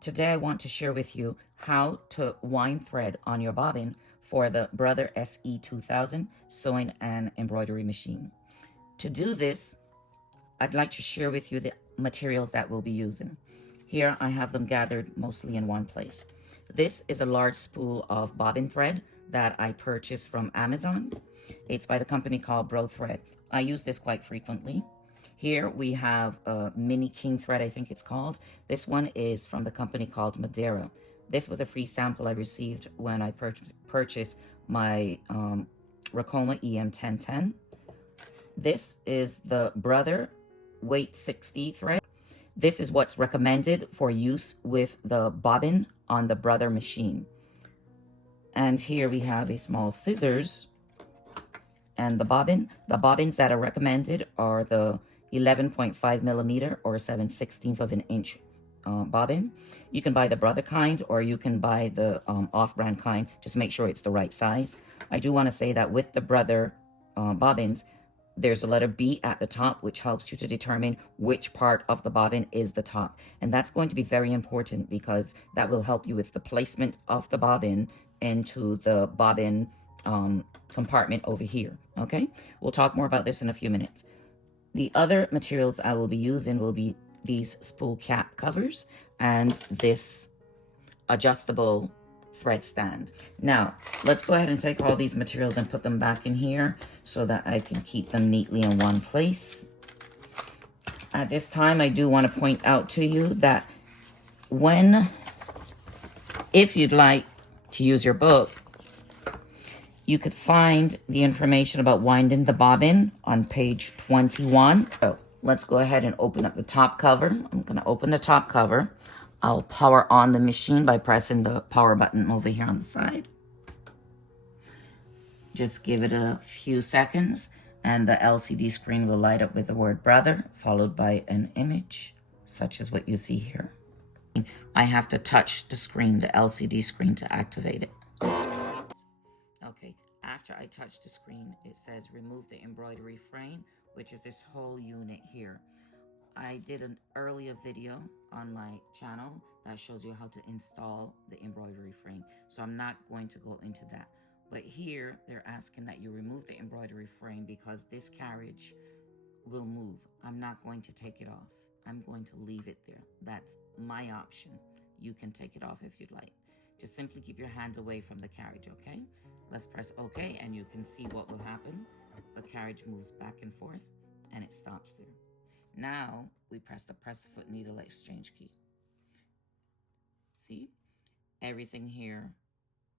Today I want to share with you how to wind thread on your bobbin for the Brother SE2000 sewing and embroidery machine. To do this, I'd like to share with you the materials that we'll be using. Here I have them gathered mostly in one place. This is a large spool of bobbin thread that I purchased from Amazon. It's by the company called Bro Thread. I use this quite frequently. Here we have a mini king thread, I think it's called. This one is from the company called Madeira. This was a free sample I received when I purchased my Racoma EM1010. This is the Brother Weight 60 thread. This is what's recommended for use with the bobbin on the Brother machine. And here we have a small scissors and the bobbin. The bobbins that are recommended are the 11.5 millimeter or 7/16 of an inch bobbin. You can buy the Brother kind or you can buy the off-brand kind. Just make sure it's the right size. I do want to say that with the Brother bobbins, there's a letter B at the top, which helps you to determine which part of the bobbin is the top. And that's going to be very important because that will help you with the placement of the bobbin into the bobbin compartment over here. Okay, we'll talk more about this in a few minutes. The other materials I will be using will be these spool cap covers and this adjustable thread stand. Now, let's go ahead and take all these materials and put them back in here so that I can keep them neatly in one place. At this time, I do want to point out to you that if you'd like to use your book, you could find the information about winding the bobbin on page 21. So let's go ahead and open up the top cover. I'm going to open the top cover. I'll power on the machine by pressing the power button over here on the side. Just give it a few seconds and the LCD screen will light up with the word Brother followed by an image such as what you see here. I have to touch the screen, the LCD screen, to activate it. Okay, after I touch the screen, it says remove the embroidery frame, which is this whole unit here. I did an earlier video on my channel that shows you how to install the embroidery frame, so I'm not going to go into that. But here, they're asking that you remove the embroidery frame because this carriage will move. I'm not going to take it off. I'm going to leave it there. That's my option. You can take it off if you'd like. Just simply keep your hands away from the carriage, okay? Let's press OK, and you can see what will happen. The carriage moves back and forth, and it stops there. Now, we press the press foot needle exchange key. See? Everything here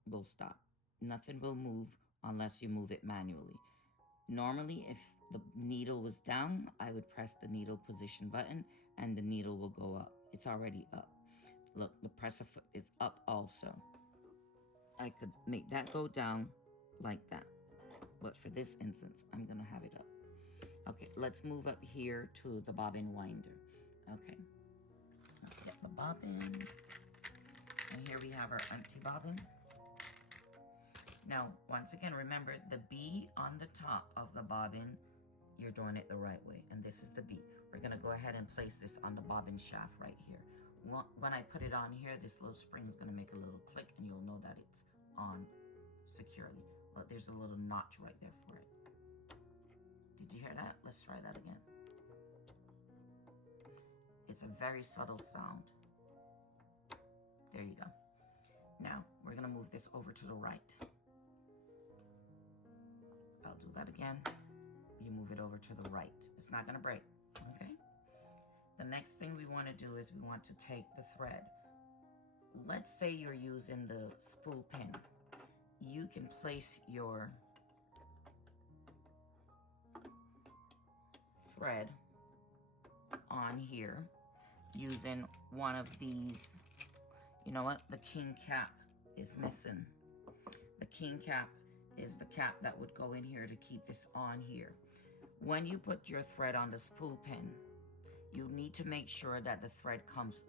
will stop. Nothing will move unless you move it manually. Normally, if the needle was down, I would press the needle position button, and the needle will go up. It's already up. Look, the presser foot is up also. I could make that go down like that. But for this instance, I'm going to have it up. Okay, let's move up here to the bobbin winder. Okay, let's get the bobbin. And here we have our empty bobbin. Now, once again, remember the B on the top of the bobbin, you're doing it the right way. And this is the B. We're going to go ahead and place this on the bobbin shaft right here. When I put it on here, this little spring is going to make a little click and you'll know that it's on securely. But there's a little notch right there for it. Did you hear that? Let's try that again. It's a very subtle sound. There you go. Now, we're going to move this over to the right. I'll do that again. You move it over to the right. It's not going to break, okay? The next thing we want to do is we want to take the thread. Let's say you're using the spool pin. You can place your thread on here using one of these. You know what? The king cap is missing. The king cap is the cap that would go in here to keep this on here. When you put your thread on the spool pin, you need to make sure that the thread comes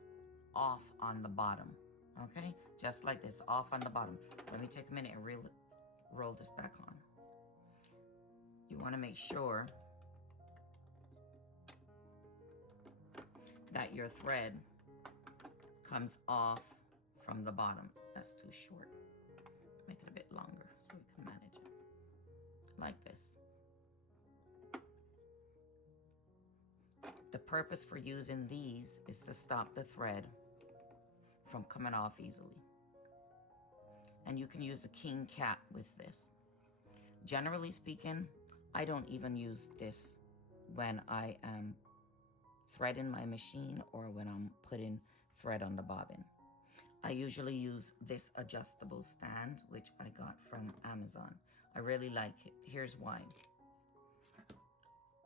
off on the bottom. Okay? Just like this, off on the bottom. Let me take a minute and roll this back on. You want to make sure that your thread comes off from the bottom. That's too short. Make it a bit longer so we can manage it. Like this. The purpose for using these is to stop the thread from coming off easily. And you can use a king cap with this. Generally speaking, I don't even use this when I am threading my machine or when I'm putting thread on the bobbin. I usually use this adjustable stand, which I got from Amazon. I really like it. Here's why.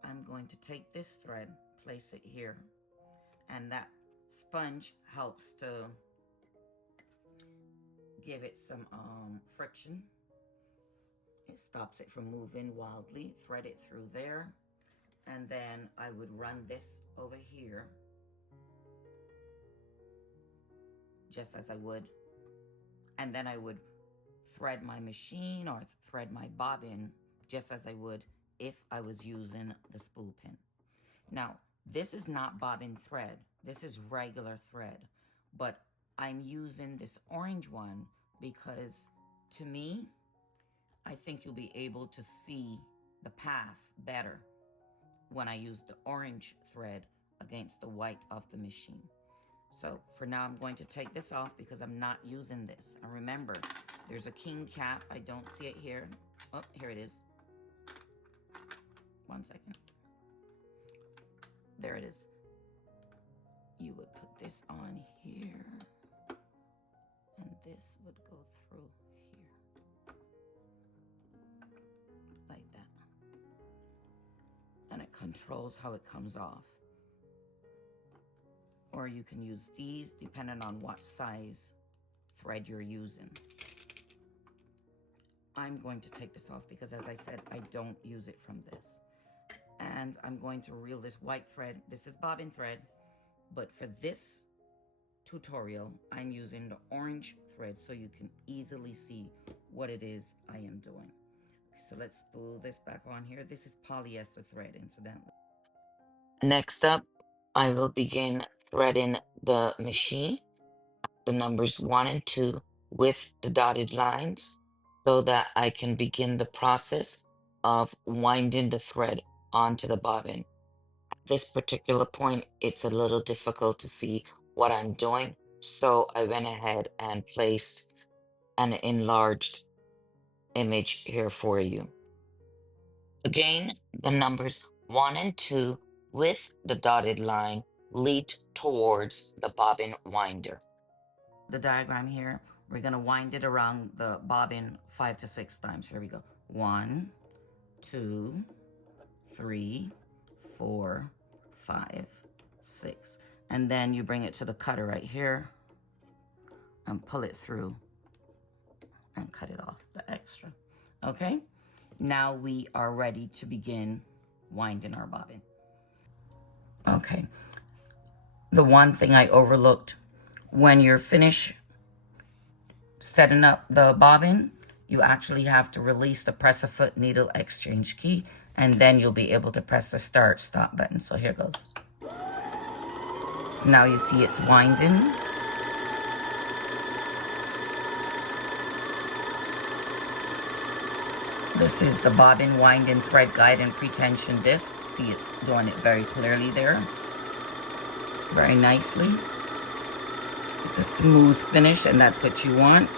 I'm going to take this thread, place it here, and that sponge helps to give it some friction. It stops it from moving wildly. Thread it through there, and then I would run this over here just as I would, and then I would thread my machine or thread my bobbin just as I would if I was using the spool pin. Now, this is not bobbin thread. This is regular thread, but I'm using this orange one because, to me, I think you'll be able to see the path better when I use the orange thread against the white of the machine. So for now, I'm going to take this off because I'm not using this. And remember, there's a king cap. I don't see it here. Oh, here it is. 1 second. There it is. You would put this on here, and this would go through here. Like that. And it controls how it comes off. Or you can use these depending on what size thread you're using. I'm going to take this off because, as I said, I don't use it from this. And I'm going to reel this white thread. This is bobbin thread, but for this tutorial, I'm using the orange thread so you can easily see what it is I am doing. Okay, so let's spool this back on here. This is polyester thread, incidentally. Next up, I will begin threading the machine, the numbers 1 and 2 with the dotted lines so that I can begin the process of winding the thread onto the bobbin. At this particular point, it's a little difficult to see what I'm doing, so I went ahead and placed an enlarged image here for you. Again, the numbers 1 and 2 with the dotted line lead towards the bobbin winder. The diagram here, we're going to wind it around the bobbin 5 to 6 times. Here we go. 1, 2, 3, 4, 5, 6. And then you bring it to the cutter right here and pull it through and cut it off, the extra. Okay? Now we are ready to begin winding our bobbin. Okay. The one thing I overlooked, when you're finished setting up the bobbin, you actually have to release the press a foot needle exchange key, and then you'll be able to press the start stop button. So here goes. So now you see it's winding. This is the bobbin winding thread guide and pretension disc. See, it's doing it very clearly there. Very nicely. It's a smooth finish, and that's what you want.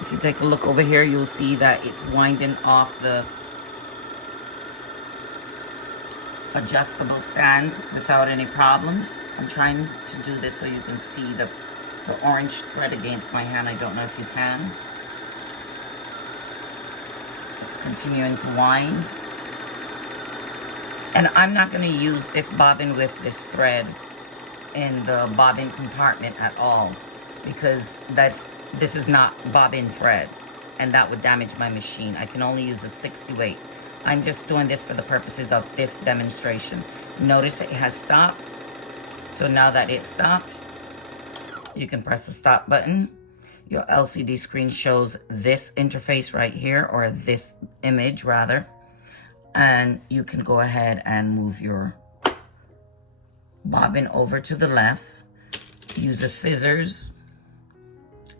If you take a look over here, you'll see that it's winding off the adjustable stand without any problems. I'm trying to do this so you can see the orange thread against my hand. I don't know if you can. It's continuing to wind. And I'm not going to use this bobbin with this thread in the bobbin compartment at all, because this is not bobbin thread, and that would damage my machine. I can only use a 60 weight. I'm just doing this for the purposes of this demonstration. Notice it has stopped. So now that it's stopped, you can press the stop button. Your LCD screen shows this interface right here, or this image rather, and you can go ahead and move your bobbin over to the left. use a scissors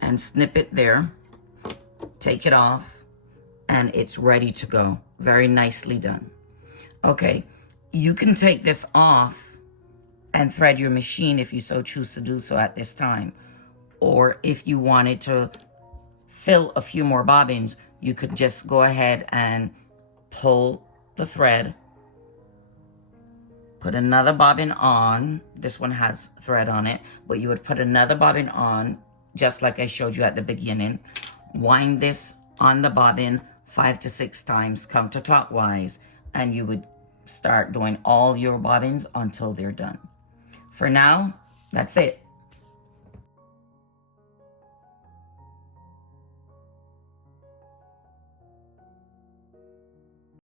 and snip it there, take it off, and it's ready to go. Very nicely done. Okay, you can take this off and thread your machine if you so choose to do so at this time. Or if you wanted to fill a few more bobbins, you could just go ahead and pull the thread, put another bobbin on. This one has thread on it, but you would put another bobbin on, just like I showed you at the beginning. Wind this on the bobbin 5 to 6 times counterclockwise, and you would start doing all your bobbins until they're done. For now, that's it.